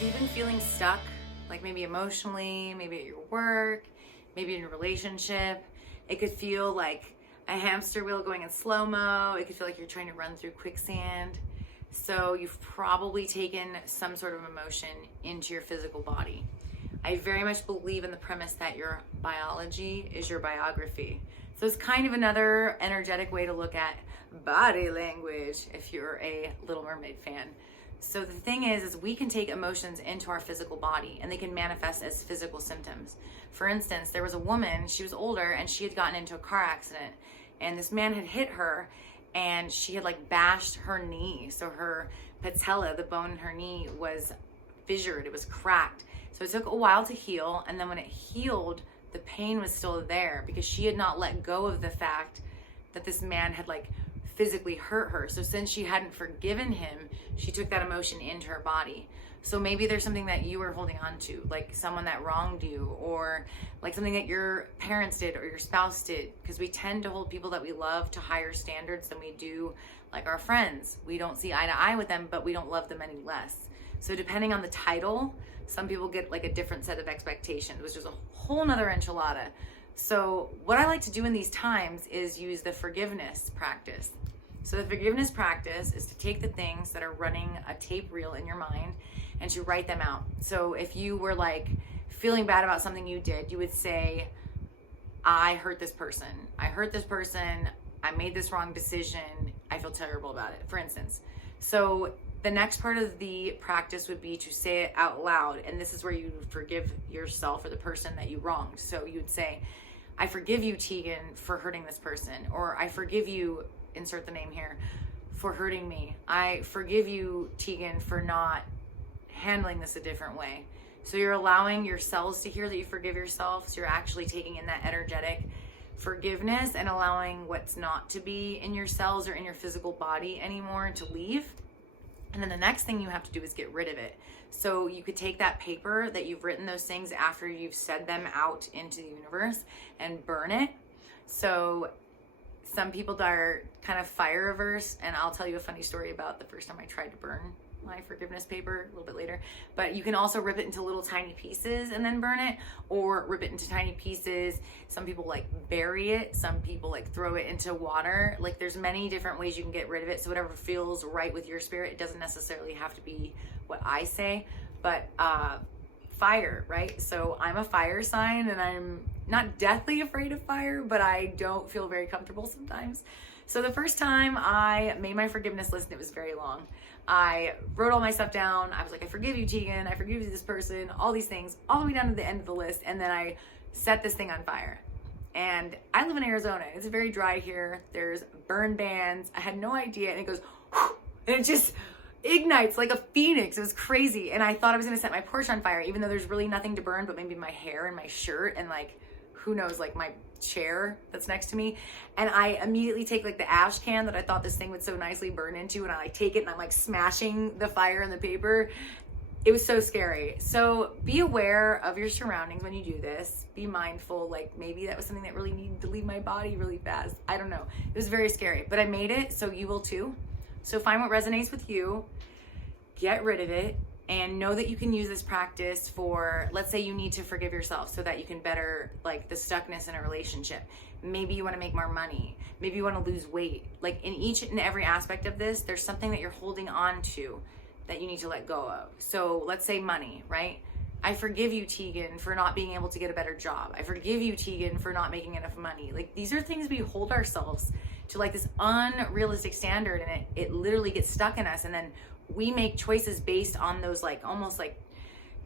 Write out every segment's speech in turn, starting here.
Have you been feeling stuck, like maybe emotionally, maybe at your work, maybe in a relationship? It could feel like a hamster wheel going in slow-mo. It could feel like you're trying to run through quicksand. So you've probably taken some sort of emotion into your physical body. I very much believe in the premise that your biology is your biography. So it's kind of another energetic way to look at body language if you're a Little Mermaid fan. So the thing is we can take emotions into our physical body and they can manifest as physical symptoms. For instance, there was a woman, she was older and she had gotten into a car accident and this man had hit her and she had like bashed her knee. So her patella, the bone in her knee, was fissured, it was cracked. So it took a while to heal, and then when it healed, the pain was still there because she had not let go of the fact that this man had like physically hurt her. So since she hadn't forgiven him, she took that emotion into her body. So maybe there's something that you were holding on to, like someone that wronged you, or like something that your parents did or your spouse did, because we tend to hold people that we love to higher standards than we do like our friends. We don't see eye to eye with them, but we don't love them any less. So depending on the title, some people get like a different set of expectations, which is a whole nother enchilada. So what I like to do in these times is use the forgiveness practice. So the forgiveness practice is to take the things that are running a tape reel in your mind and to write them out. So if you were like feeling bad about something you did, you would say, I hurt this person. I hurt this person. I made this wrong decision. I feel terrible about it, for instance. So the next part of the practice would be to say it out loud. And this is where you forgive yourself or the person that you wronged. So you would say, I forgive you, Teagan, for hurting this person. Or I forgive you, insert the name here, for hurting me. I forgive you, Teagan, for not handling this a different way. So you're allowing your cells to hear that you forgive yourself. So you're actually taking in that energetic forgiveness and allowing what's not to be in your cells or in your physical body anymore to leave. And then the next thing you have to do is get rid of it. So you could take that paper that you've written those things after you've said them out into the universe and burn it. So some people are kind of fire averse, and I'll tell you a funny story about the first time I tried to burn my forgiveness paper a little bit later. But you can also rip it into little tiny pieces and then burn it, or rip it into tiny pieces. Some people like bury it. Some people like throw it into water. Like there's many different ways you can get rid of it. So whatever feels right with your spirit. It doesn't necessarily have to be what I say, but fire, right? So I'm a fire sign and I'm not deathly afraid of fire, but I don't feel very comfortable sometimes. So the first time I made my forgiveness list, and it was very long, I wrote all my stuff down. I was like, I forgive you, Teagan. I forgive you, this person, all these things, all the way down to the end of the list. And then I set this thing on fire. And I live in Arizona. It's very dry here. There's burn bans. I had no idea. And it goes, whoosh, and it just ignites like a phoenix. It was crazy. And I thought I was going to set my porch on fire, even though there's really nothing to burn but maybe my hair and my shirt and like, who knows, like my chair that's next to me. And I immediately take like the ash can that I thought this thing would so nicely burn into, and I like take it and I'm like smashing the fire and the paper. It was so scary. So be aware of your surroundings when you do this. Be mindful, like maybe that was something that really needed to leave my body really fast. I don't know. It was very scary, but I made it, so you will too. So find what resonates with you, get rid of it, and know that you can use this practice for, let's say you need to forgive yourself so that you can better like the stuckness in a relationship. Maybe you want to make more money. Maybe you want to lose weight. Like in each and every aspect of this, there's something that you're holding on to that you need to let go of. So let's say money, right? I forgive you, Teagan, for not being able to get a better job. I forgive you, Teagan, for not making enough money. Like these are things we hold ourselves to like this unrealistic standard, and it literally gets stuck in us. And then we make choices based on those like almost like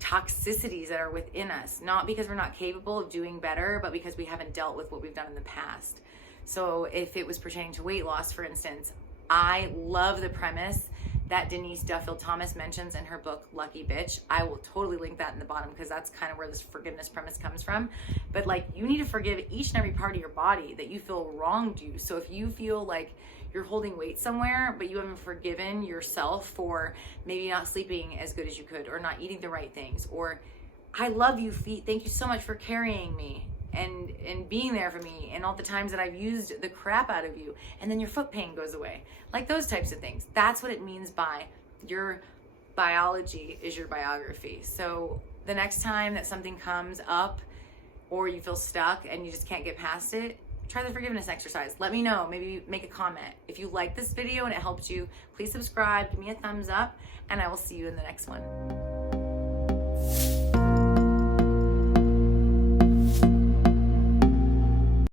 toxicities that are within us, not because we're not capable of doing better, but because we haven't dealt with what we've done in the past. So if it was pertaining to weight loss, for instance, I love the premise that Denise Duffield Thomas mentions in her book, Lucky Bitch. I will totally link that in the bottom because that's kind of where this forgiveness premise comes from. But like you need to forgive each and every part of your body that you feel wronged you. So if you feel like you're holding weight somewhere, but you haven't forgiven yourself for maybe not sleeping as good as you could, or not eating the right things, or I love you, feet. Thank you so much for carrying me and being there for me, and all the times that I've used the crap out of you, and then your foot pain goes away. Like those types of things. That's what it means by you're biology is your biography. So the next time that something comes up or you feel stuck and you just can't get past it, try the forgiveness exercise. Let me know. Maybe make a comment. If you like this video and it helped you, please subscribe, give me a thumbs up, and I will see you in the next one.